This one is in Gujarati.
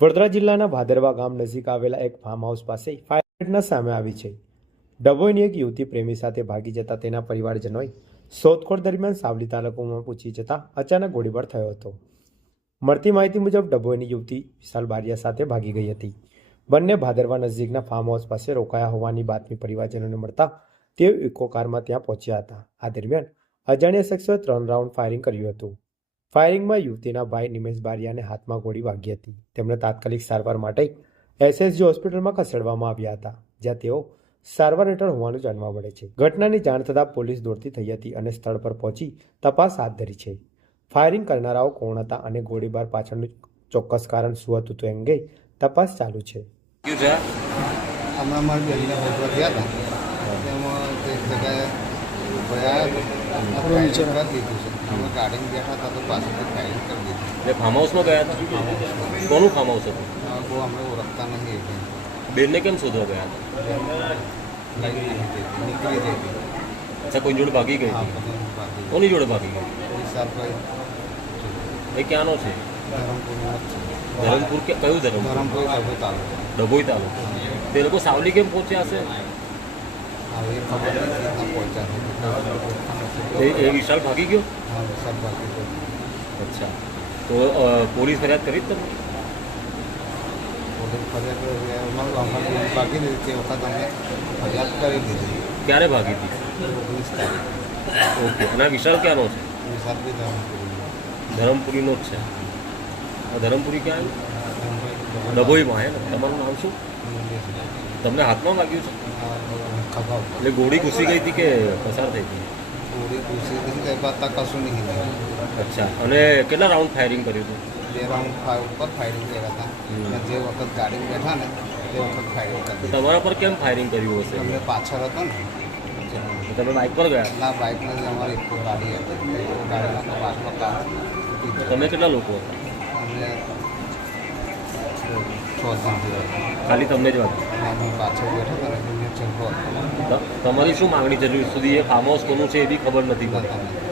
વડોદરા જિલ્લાના ભાદરવા ગામ નજીક આવેલા એક ફાર્મ હાઉસ પાસે ફાયર ઘટના સામે આવી છે. ડભોઈની એક યુવતી પ્રેમી સાથે ભાગી જતા તેના પરિવારજનોએ શોધખોળ દરમિયાન સાવલી તાલુકામાં પૂછી જતા અચાનક ગોળીબાર થયો હતો. મળતી માહિતી મુજબ ડભોઈની યુવતી વિશાલ બારિયા સાથે ભાગી ગઈ હતી. બંને ભાદરવા નજીકના ફાર્મ હાઉસ પાસે રોકાયા હોવાની બાતમી પરિવારજનોને મળતા તેઓ ઇકો કારમાં ત્યાં પહોંચ્યા હતા. આ દરમિયાન અજાણ્યા શખ્સોએ 3 રાઉન્ડ ફાયરિંગ કર્યું હતું. ફાયરિંગમાં યુવતીના ભાઈ નિમેશ બારિયાને હાથમાં ગોળી વાગી હતી. તેમને તાત્કાલિક સારવાર માટે એસએસજી હોસ્પિટલમાં ખસેડવામાં આવ્યા હતા, જ્યાં તેઓ સારવાર હેઠળ હોવાનું જાણવા મળે છે. ઘટનાની જાણ થતાં પોલીસ દોડતી થઈ હતી અને સ્થળ પર પહોંચી તપાસ હાથ ધરી છે. ફાયરિંગ કરનારાઓ કોણ હતા અને ગોળીબાર પાછળનું ચોક્કસ કારણ શું હતું તે અંગે તપાસ ચાલુ છે. હમણાં મારી બેનને ભોગવા ગયા હતા, તેમાં તે જગ્યાએ ગયા દીધું છે. અમે ગાડીમાં બેઠા હતા તો પાછળથી ફાયરિંગ કરી દીધી. ફાર્મ હાઉસમાં ગયા હતા? કોનું ફાર્મ હાઉસ હતું? બહુ અમે ઓળખતા નહીં. બેનને કેમ શોધવા ગયા હતા? નીકળી જઈ હતી. અચ્છા, કોઈ જોડે ભાગી ગઈ હતી? કોની જોડે ભાગી ગઈ? વિશાલભાઈ એ ક્યાંનો છે? ધરમપુર. કયું ધરમપુર? ધરમપુર ડભોઈ તાલુકો. ડભોઈ તાલુકો. તે લોકો સાવલી કેમ પહોંચ્યા હશે? હવે એ ખબર નથી પહોંચ્યા. એ વિશાલ ભાગી ગયો? હા, વિશાલ ભાગી ગયો. અચ્છા, તો પોલીસ ફરિયાદ કરી તમે? પોલીસ ફરિયાદ ભાગી દીધી તે વખત અમે ફરિયાદ કરી દીધી. ક્યારે ભાગી હતી? 19 તારીખ. ઓકે. અને આ વિશાલ ક્યાંનો છે? વિશાલ બી ધરમપુરી. ધરમપુરીનો જ છે. આ ધરમપુરી ક્યાં આવ્યું? ડભોઈમાં હે ને? તમારું નામ શું? તમને હાથમાં વાગ્યું છે? ખબર એટલે ગોળી ઘૂસી ગઈ હતી કે પસાર થઈ હતી? પૂરી પૂછી હતી તે બાદ કશું નહીં થયું. અચ્છા, અને કેટલા રાઉન્ડ ફાયરિંગ કર્યું હતું? 2 રાઉન્ડ ઉપર ફાયરિંગ કર્યા હતા. અને જે વખત ગાડીમાં બેઠા ને તે વખત ફાયરિંગ કરી. તમારા પર કેમ ફાયરિંગ કર્યું હશે? અમને પાછળ હતો ને, તમે બાઇક પર ગયા? ના બાઇકમાં જ અમારી એક ગાડી હતી. ગાડીમાં પાછળ કાર. તમે કેટલા લોકો હતા? અમને 6 જણ. ખાલી તમને જ વાત? અમે પાછળ બેઠા હતા ને એમને ચંપો હતો. તમારી શું માંગણી જરૂર સુધી એ ફાર્મ હાઉસ કોનું છે એ બી ખબર નથી પડતી?